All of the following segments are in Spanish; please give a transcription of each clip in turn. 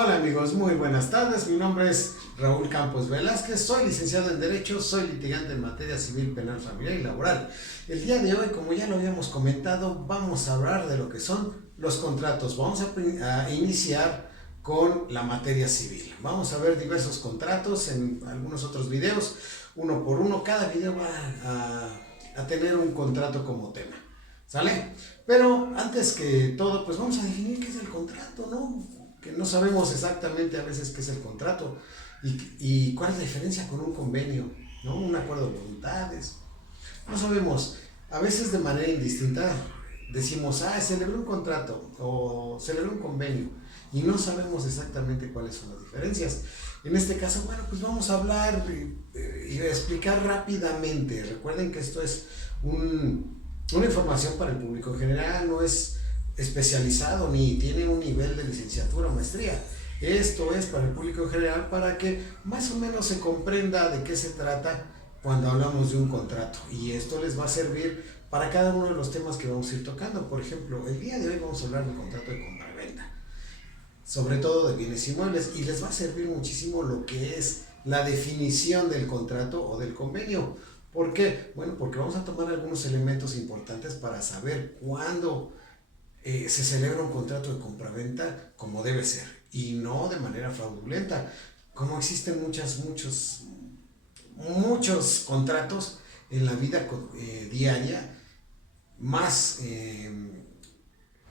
Hola amigos, muy buenas tardes. Mi nombre es Raúl Campos Velázquez, soy licenciado en Derecho, soy litigante en materia civil, penal, familiar y laboral. El día de hoy, como ya lo habíamos comentado, vamos a hablar de lo que son los contratos. Vamos a iniciar con la materia civil. Vamos a ver diversos contratos en algunos otros videos, uno por uno. Cada video va a tener un contrato como tema. ¿Sale? Pero antes que todo, pues vamos a definir qué es el contrato, ¿no? Que no sabemos exactamente a veces qué es el contrato y cuál es la diferencia con un convenio, ¿no? Un acuerdo de voluntades. No sabemos, a veces de manera indistinta decimos, celebré un contrato o celebré un convenio y no sabemos exactamente cuáles son las diferencias. En este caso, bueno, pues vamos a hablar y explicar rápidamente. Recuerden que esto es una información para el público en general, no es especializado ni tiene un nivel de licenciatura o maestría. Esto es para el público en general para que más o menos se comprenda de qué se trata cuando hablamos de un contrato, y esto les va a servir para cada uno de los temas que vamos a ir tocando. Por ejemplo, el día de hoy vamos a hablar del contrato de compraventa, sobre todo de bienes inmuebles, y les va a servir muchísimo lo que es la definición del contrato o del convenio. ¿Por qué? Bueno, porque vamos a tomar algunos elementos importantes para saber cuándo se celebra un contrato de compraventa como debe ser y no de manera fraudulenta, como existen muchos contratos en la vida diaria, más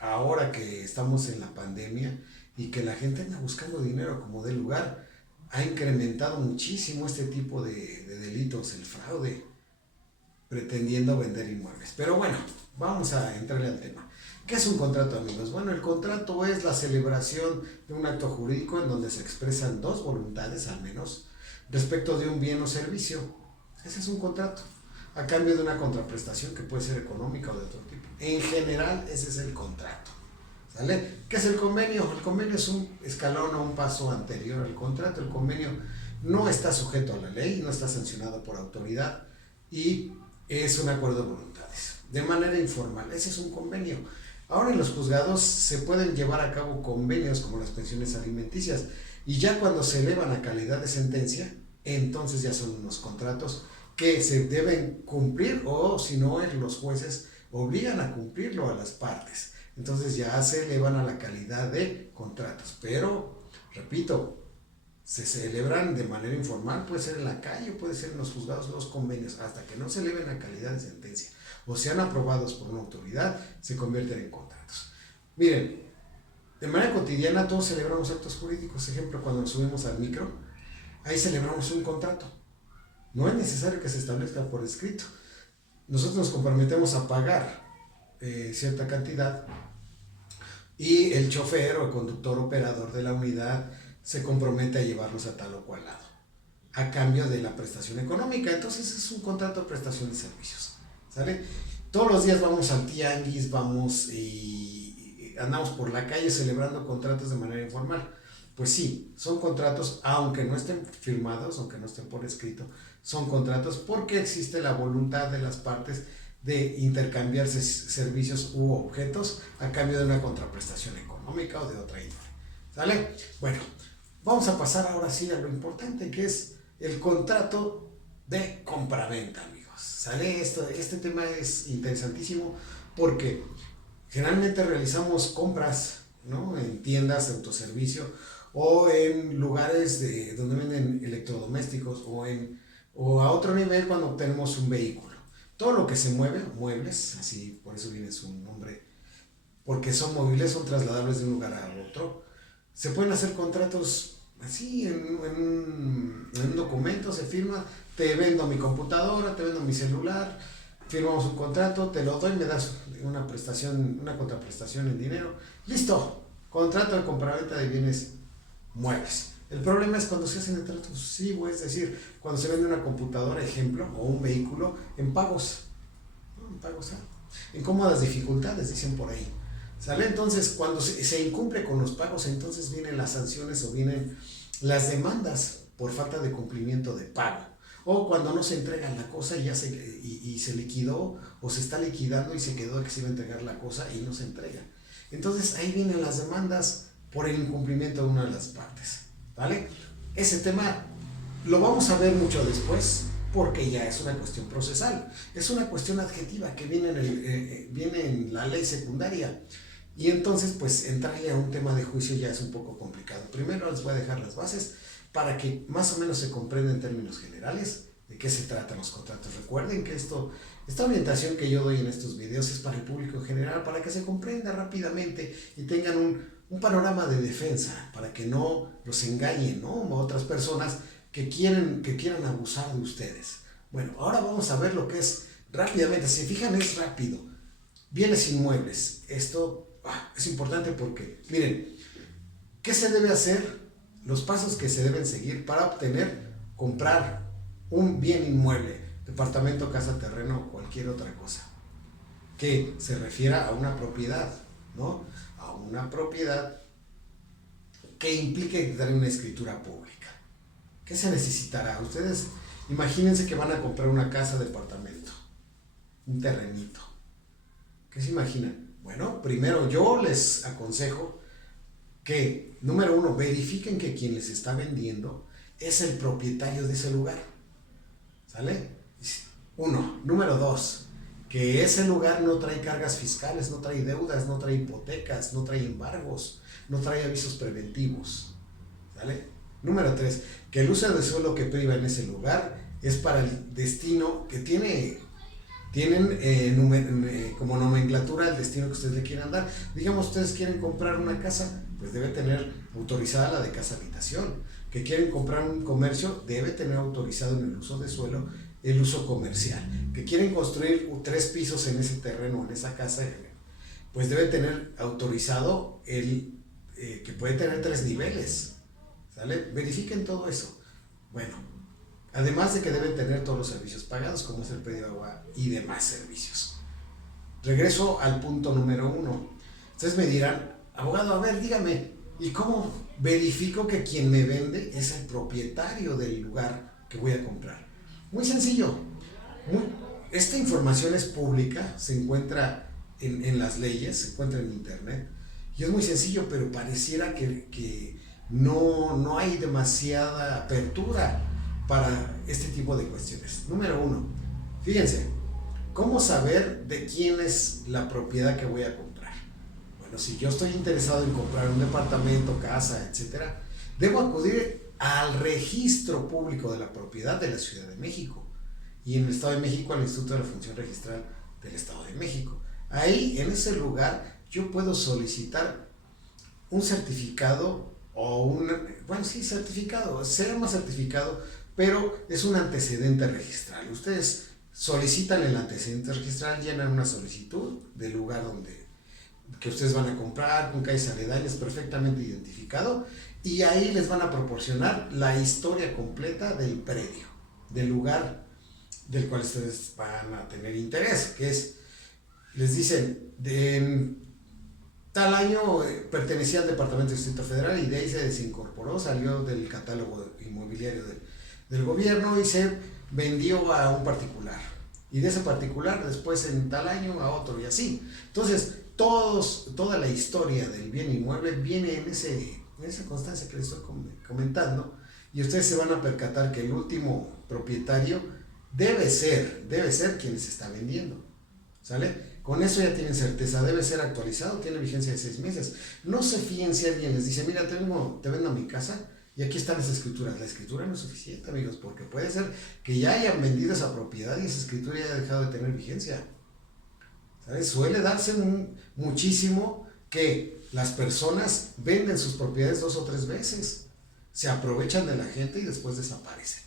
ahora que estamos en la pandemia y que la gente anda buscando dinero como dé lugar. Ha incrementado muchísimo este tipo de delitos, el fraude, pretendiendo vender inmuebles. Pero bueno, vamos a entrarle al tema. ¿Qué es un contrato, amigos? Bueno, el contrato es la celebración de un acto jurídico en donde se expresan dos voluntades, al menos, respecto de un bien o servicio. Ese es un contrato, a cambio de una contraprestación que puede ser económica o de otro tipo. En general, ese es el contrato. ¿Sale? ¿Qué es el convenio? El convenio es un escalón o un paso anterior al contrato. El convenio no está sujeto a la ley, no está sancionado por autoridad y es un acuerdo de voluntades, de manera informal. Ese es un convenio. Ahora en los juzgados se pueden llevar a cabo convenios como las pensiones alimenticias, y ya cuando se elevan a calidad de sentencia, entonces ya son unos contratos que se deben cumplir, o si no, los jueces obligan a cumplirlo a las partes. Entonces ya se elevan a la calidad de contratos. Pero, repito, se celebran de manera informal, puede ser en la calle, puede ser en los juzgados, los convenios, hasta que no se eleven a calidad de sentencia o sean aprobados por una autoridad, se convierten en contratos. Miren, de manera cotidiana todos celebramos actos jurídicos. Ejemplo, cuando nos subimos al micro, ahí celebramos un contrato. No es necesario que se establezca por escrito. Nosotros nos comprometemos a pagar cierta cantidad, y el chofer o el conductor operador de la unidad se compromete a llevarnos a tal o cual lado, a cambio de la prestación económica. Entonces es un contrato de prestación de servicios. ¿Sale? Todos los días vamos al tianguis, vamos y andamos por la calle celebrando contratos de manera informal. Pues sí, son contratos, aunque no estén firmados, aunque no estén por escrito, son contratos porque existe la voluntad de las partes de intercambiarse servicios u objetos a cambio de una contraprestación económica o de otra índole. ¿Sale? Bueno, vamos a pasar ahora sí a lo importante, que es el contrato de compraventa, amigos. ¿Sale? Este tema es interesantísimo porque generalmente realizamos compras, ¿no?, en tiendas de autoservicio o en lugares donde venden electrodomésticos, o a otro nivel cuando tenemos un vehículo. Todo lo que se mueve, muebles, así por eso viene su nombre, porque son móviles, son trasladables de un lugar a otro. Se pueden hacer contratos así, en un documento se firma: te vendo mi computadora, te vendo mi celular, firmamos un contrato, te lo doy, me das una prestación, una contraprestación en dinero, listo, contrato de compraventa de bienes muebles. El problema es cuando se hacen el trato sucesivo, es decir, cuando se vende una computadora, ejemplo, o un vehículo en pagos, ¿no? En pagos, en cómodas dificultades, dicen por ahí. ¿Sale? Entonces, cuando se incumple con los pagos, entonces vienen las sanciones o vienen las demandas por falta de cumplimiento de pago. O cuando no se entrega la cosa y se liquidó, o se está liquidando y se quedó que se iba a entregar la cosa y no se entrega. Entonces ahí vienen las demandas por el incumplimiento de una de las partes, ¿vale? Ese tema lo vamos a ver mucho después, porque ya es una cuestión procesal, es una cuestión adjetiva que viene en la ley secundaria, y entonces pues entrarle a un tema de juicio ya es un poco complicado. Primero les voy a dejar las bases para que más o menos se comprenda en términos generales de qué se tratan los contratos. Recuerden que esta orientación que yo doy en estos videos es para el público en general, para que se comprenda rápidamente y tengan un panorama de defensa, para que no los engañen, ¿no?, otras personas que quieran abusar de ustedes. Bueno, ahora vamos a ver lo que es rápidamente. Si se fijan, es rápido. Bienes inmuebles. Esto es importante porque, miren, ¿qué se debe hacer? Los pasos que se deben seguir para comprar un bien inmueble, departamento, casa, terreno o cualquier otra cosa que se refiera a una propiedad, ¿no? A una propiedad que implique tener una escritura pública. ¿Qué se necesitará? Ustedes imagínense que van a comprar una casa, departamento, un terrenito. ¿Qué se imaginan? Bueno, primero yo les aconsejo que, número uno, verifiquen que quien les está vendiendo es el propietario de ese lugar. ¿Sale? Uno. Número dos, que ese lugar no trae cargas fiscales, no trae deudas, no trae hipotecas, no trae embargos, no trae avisos preventivos. ¿Sale? Número tres, que el uso de suelo que priva en ese lugar es para el destino que tienen como nomenclatura el destino que ustedes le quieran dar. Digamos, ustedes quieren comprar una casa, pues debe tener autorizada la de casa habitación. Que quieren comprar un comercio, debe tener autorizado en el uso de suelo el uso comercial. Que quieren construir 3 pisos en ese terreno, en esa casa, pues debe tener autorizado que puede tener 3 niveles. ¿Sale? Verifiquen todo eso. Bueno, además de que deben tener todos los servicios pagados, como es el predio de agua y demás servicios. Regreso al punto número 1. Ustedes me dirán, abogado, a ver, dígame, ¿y cómo verifico que quien me vende es el propietario del lugar que voy a comprar? Muy sencillo. Esta información es pública, se encuentra en las leyes, se encuentra en internet, y es muy sencillo, pero pareciera que no hay demasiada apertura para este tipo de cuestiones. Número 1, fíjense, ¿cómo saber de quién es la propiedad que voy a comprar? Bueno, si yo estoy interesado en comprar un departamento, casa, etcétera, debo acudir al registro público de la propiedad de la Ciudad de México, y en el Estado de México al Instituto de la Función Registral del Estado de México. Ahí, en ese lugar, yo puedo solicitar un certificado certificado, se llama certificado, pero es un antecedente registral. Ustedes solicitan el antecedente registral, llenan una solicitud del lugar que ustedes van a comprar, con calles aledañas perfectamente identificado, y ahí les van a proporcionar la historia completa del predio, del lugar del cual ustedes van a tener interés, que es, les dicen, tal año pertenecía al Departamento del Distrito Federal y de ahí se desincorporó, salió del catálogo inmobiliario del gobierno y se vendió a un particular. Y de ese particular después en tal año a otro y así. Entonces, toda la historia del bien inmueble viene en esa constancia que les estoy comentando, y ustedes se van a percatar que el último propietario debe ser quien les está vendiendo. ¿Sale? Con eso ya tienen certeza, debe ser actualizado, tiene vigencia de 6 meses. No se fíen si alguien les dice, mira, te vendo mi casa y aquí están las escrituras. La escritura no es suficiente, amigos, porque puede ser que ya hayan vendido esa propiedad y esa escritura ya haya dejado de tener vigencia. ¿Sabes? Suele darse muchísimo que las personas venden sus propiedades 2 o 3 veces, se aprovechan de la gente y después desaparecen.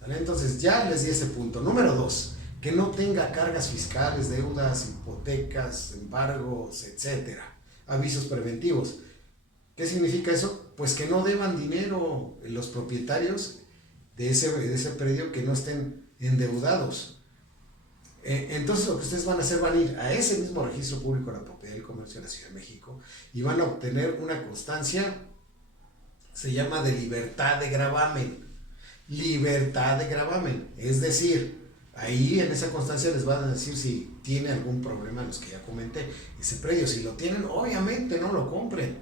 ¿Sale? Entonces ya les di ese punto. Número 2. Que no tenga cargas fiscales, deudas, hipotecas, embargos, etcétera, avisos preventivos. ¿Qué significa eso? Pues que no deban dinero los propietarios de ese predio, que no estén endeudados. Entonces lo que ustedes van a hacer, van a ir a ese mismo registro público de la propiedad y el comercio de la Ciudad de México y van a obtener una constancia, se llama de libertad de gravamen. Libertad de gravamen, es decir, ahí en esa constancia les van a decir si tiene algún problema, los que ya comenté, ese predio. Si lo tienen, obviamente no lo compren,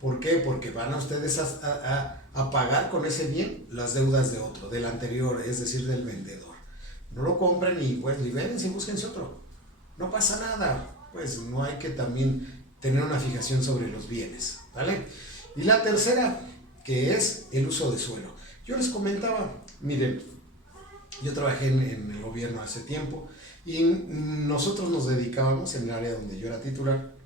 ¿Por qué? Porque van a ustedes a pagar con ese bien las deudas de otro, del anterior, es decir, del vendedor. No lo compren y pues libérense y búsquense otro. No pasa nada, pues no hay que también tener una fijación sobre los bienes, ¿vale? Y la tercera, que es el uso de suelo. Yo les comentaba, miren, yo trabajé en el gobierno hace tiempo y nosotros nos dedicábamos, en el área donde yo era titular,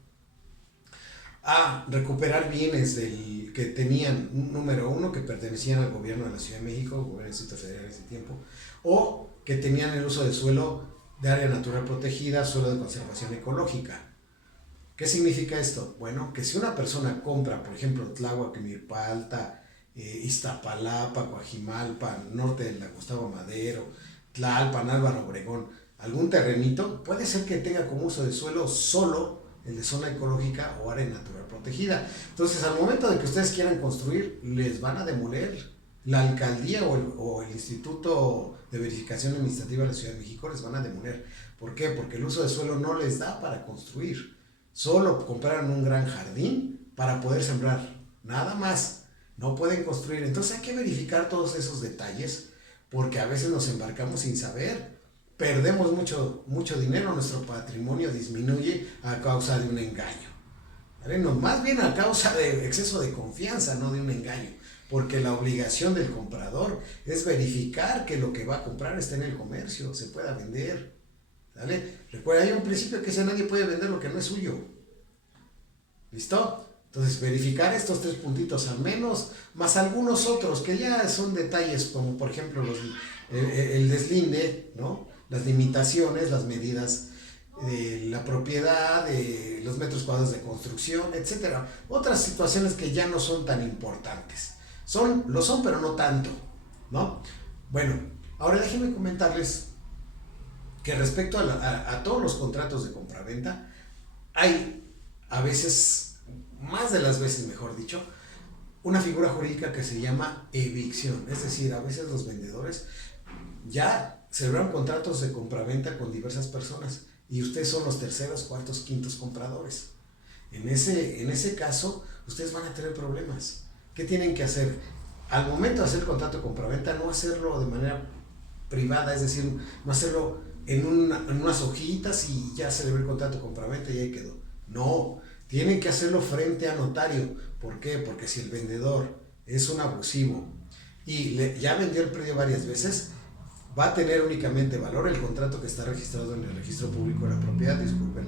a recuperar bienes que tenían, número uno, que pertenecían al gobierno de la Ciudad de México, el gobierno del Distrito Federal en ese tiempo, o que tenían el uso de suelo de área natural protegida, suelo de conservación ecológica. ¿Qué significa esto? Bueno, que si una persona compra, por ejemplo, Tláhuac, Milpalta, Iztapalapa, Coajimalpa, norte de la Gustavo Madero, Tlalpan, Álvaro Obregón, algún terrenito, puede ser que tenga como uso de suelo solo el de zona ecológica o área natural protegida. Entonces, al momento de que ustedes quieran construir, les van a demoler. La alcaldía o el Instituto de Verificación Administrativa de la Ciudad de México les van a demoler. ¿Por qué? Porque el uso de suelo no les da para construir. Solo compraron un gran jardín para poder sembrar. Nada más. No pueden construir. Entonces hay que verificar todos esos detalles porque a veces nos embarcamos sin saber. Perdemos mucho dinero, nuestro patrimonio disminuye a causa de un engaño. ¿Vale? No, más bien a causa de exceso de confianza, no de un engaño. Porque la obligación del comprador es verificar que lo que va a comprar esté en el comercio, se pueda vender. ¿Vale? Recuerda, hay un principio que dice: nadie puede vender lo que no es suyo. ¿Listo? Entonces, verificar estos 3 puntitos al menos, más algunos otros que ya son detalles, como por ejemplo el deslinde, ¿no? Las limitaciones, las medidas de la propiedad, de los metros cuadrados de construcción, etcétera. Otras situaciones que ya no son tan importantes. Lo son, pero no tanto, ¿no? Bueno, ahora déjenme comentarles que respecto a todos los contratos de compraventa, hay a veces, más de las veces mejor dicho, una figura jurídica que se llama evicción. Es decir, a veces los vendedores ya celebraron contratos de compraventa con diversas personas y ustedes son los terceros, cuartos, quintos compradores. En ese caso, ustedes van a tener problemas. ¿Qué tienen que hacer? Al momento de hacer el contrato de compraventa, no hacerlo de manera privada, es decir, no hacerlo en unas hojitas y ya celebré el contrato de compraventa y ahí quedó. No, tienen que hacerlo frente a notario. ¿Por qué? Porque si el vendedor es un abusivo y ya vendió el predio varias veces, va a tener únicamente valor el contrato que está registrado en el Registro Público de la Propiedad. Disculpen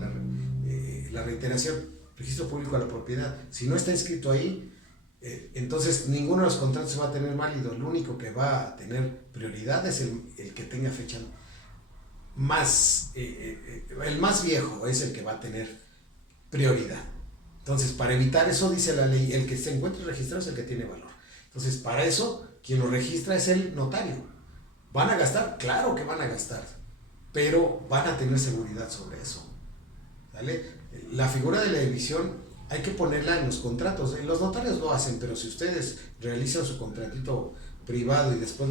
la reiteración, Registro Público de la Propiedad. Si no está inscrito ahí, entonces ninguno de los contratos va a tener válido. El único que va a tener prioridad es el que tenga fecha más, el más viejo es el que va a tener prioridad. Entonces, para evitar eso, dice la ley, el que se encuentre registrado es el que tiene valor. Entonces, para eso, quien lo registra es el notario. ¿Van a gastar? Claro que van a gastar, pero van a tener seguridad sobre eso. ¿Vale? La figura de la evicción hay que ponerla en los contratos. Los notarios lo hacen, pero si ustedes realizan su contratito privado y después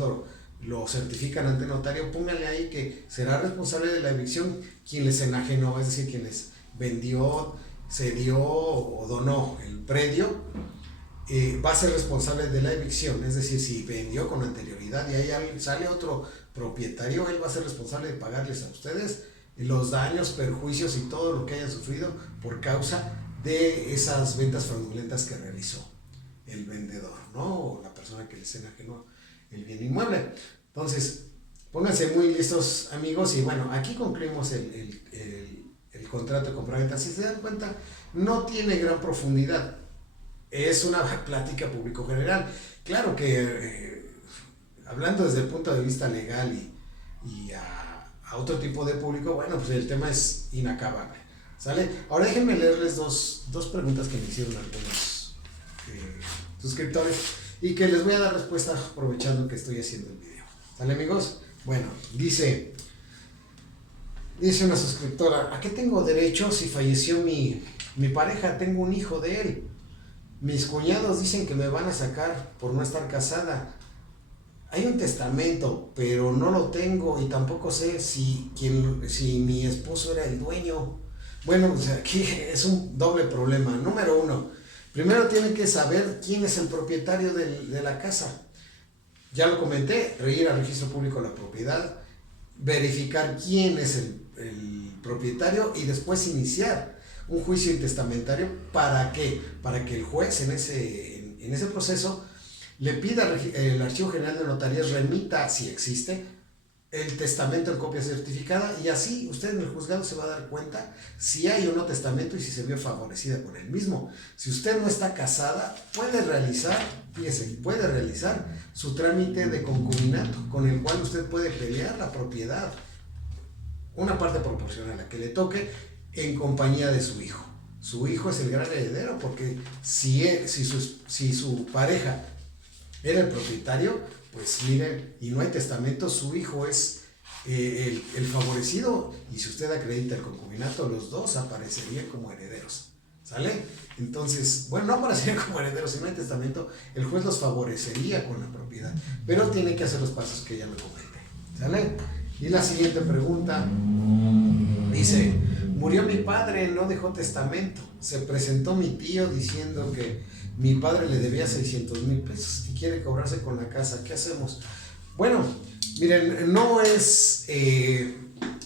lo certifican ante notario, pónganle ahí que será responsable de la evicción quien les enajenó, es decir, quien les vendió, cedió o donó el predio, va a ser responsable de la evicción. Es decir, si vendió con anterioridad y ahí sale otro propietario, él va a ser responsable de pagarles a ustedes los daños, perjuicios y todo lo que hayan sufrido por causa de esas ventas fraudulentas que realizó el vendedor, ¿no? O la persona que les enajenó el bien inmueble. Entonces, pónganse muy listos, amigos, y bueno, aquí concluimos el contrato de compraventa. Si se dan cuenta, no tiene gran profundidad. Es una plática público general. Claro que hablando desde el punto de vista legal y a otro tipo de público, bueno, pues el tema es inacabable. ¿Sale? Ahora déjenme leerles dos preguntas que me hicieron algunos suscriptores y que les voy a dar respuesta aprovechando que estoy haciendo el video. ¿Sale, amigos? Bueno, dice una suscriptora: ¿a qué tengo derecho si falleció mi pareja? Tengo un hijo de él. Mis cuñados dicen que me van a sacar por no estar casada. Hay un testamento, pero no lo tengo y tampoco sé si mi esposo era el dueño. Bueno, pues aquí es un doble problema. Número uno, Primero tienen que saber quién es el propietario de la casa. Ya lo comenté, ir al registro público de la propiedad, verificar quién es el propietario y después iniciar un juicio intestamentario. ¿Para qué? Para que el juez en ese proceso le pida el Archivo General de Notarías remita, si existe, el testamento en copia certificada, y así usted en el juzgado se va a dar cuenta si hay o no testamento y si se vio favorecida con el mismo. Si usted no está casada, puede realizar su trámite de concubinato, con el cual usted puede pelear la propiedad, una parte proporcional a la que le toque, en compañía de su hijo. Su hijo es el gran heredero, porque si su pareja era el propietario, pues miren, y no hay testamento, su hijo es el favorecido, y si usted acredita el concubinato, los dos aparecerían como herederos, ¿sale? Entonces, bueno, no aparecerían como herederos, si no hay testamento, el juez los favorecería con la propiedad, pero tiene que hacer los pasos que ya le comenté, ¿sale? Y la siguiente pregunta dice: murió mi padre, no dejó testamento, se presentó mi tío diciendo que mi padre le debía 600,000 pesos y quiere cobrarse con la casa, ¿qué hacemos? Bueno, miren, no es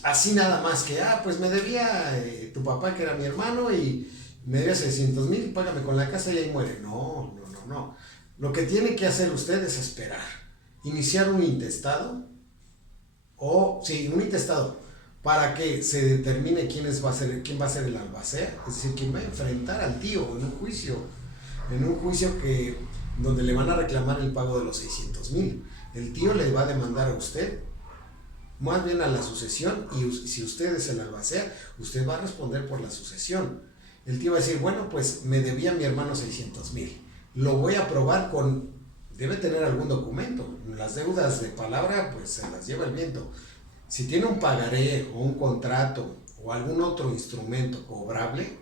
así nada más que, pues me debía tu papá, que era mi hermano, y me debía 600,000, págame con la casa y ahí muere. No. Lo que tiene que hacer usted es esperar, iniciar un intestado, un intestado, para que se determine quién va a ser el albacea, es decir, quién va a enfrentar al tío en un juicio donde le van a reclamar el pago de los 600,000. El tío le va a demandar a usted, más bien a la sucesión, y si usted es el albacea, usted va a responder por la sucesión. El tío va a decir: bueno, pues me debía mi hermano 600,000, lo voy a probar debe tener algún documento. Las deudas de palabra, pues se las lleva el viento. Si tiene un pagaré o un contrato o algún otro instrumento cobrable,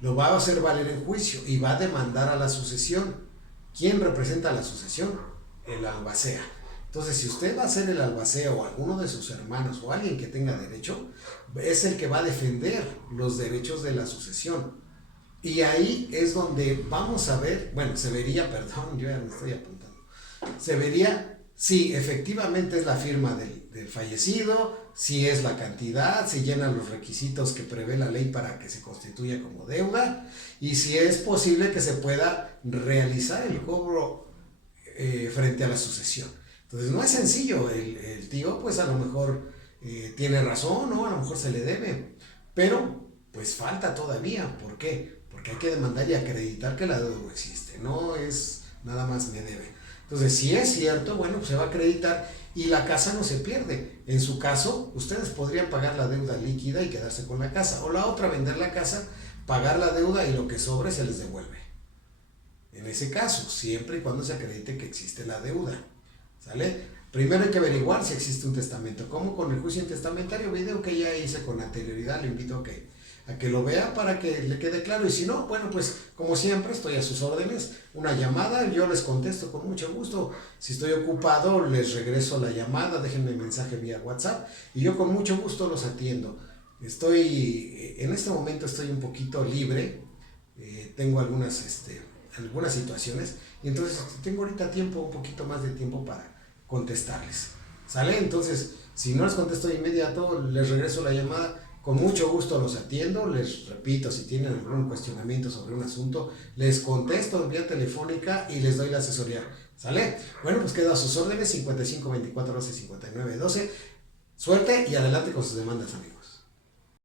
lo va a hacer valer en juicio y va a demandar a la sucesión. ¿Quién representa a la sucesión? El albacea. Entonces, si usted va a ser el albacea, o alguno de sus hermanos, o alguien que tenga derecho, es el que va a defender los derechos de la sucesión. Y ahí es donde vamos a ver, se vería si efectivamente es la firma del fallecido, si es la cantidad, si llenan los requisitos que prevé la ley para que se constituya como deuda, y si es posible que se pueda realizar el cobro frente a la sucesión. Entonces no es sencillo, el tío pues a lo mejor tiene razón, ¿no? A lo mejor se le debe, pero pues falta todavía. ¿Por qué? Porque hay que demandar y acreditar que la deuda existe, no es nada más me debe. Entonces, si es cierto, pues se va a acreditar y la casa no se pierde. En su caso, ustedes podrían pagar la deuda líquida y quedarse con la casa, o la otra, vender la casa, pagar la deuda y lo que sobre se les devuelve. En ese caso, siempre y cuando se acredite que existe la deuda, ¿sale? Primero hay que averiguar si existe un testamento. ¿Cómo? Con el juicio intestamentario, video que ya hice con anterioridad, le invito a que lo vea para que le quede claro. Y si no, pues como siempre estoy a sus órdenes, una llamada, yo les contesto con mucho gusto. Si estoy ocupado, les regreso la llamada, déjenme mensaje vía WhatsApp y yo con mucho gusto los atiendo. En este momento estoy un poquito libre, tengo algunas situaciones, y entonces tengo ahorita un poquito más de tiempo para contestarles, ¿sale? Entonces, si no les contesto de inmediato, les regreso la llamada. Con mucho gusto los atiendo, les repito, si tienen algún cuestionamiento sobre un asunto, les contesto vía telefónica y les doy la asesoría, ¿sale? Bueno, pues quedo a sus órdenes, 55 24 12 59 12. Suerte y adelante con sus demandas, amigos.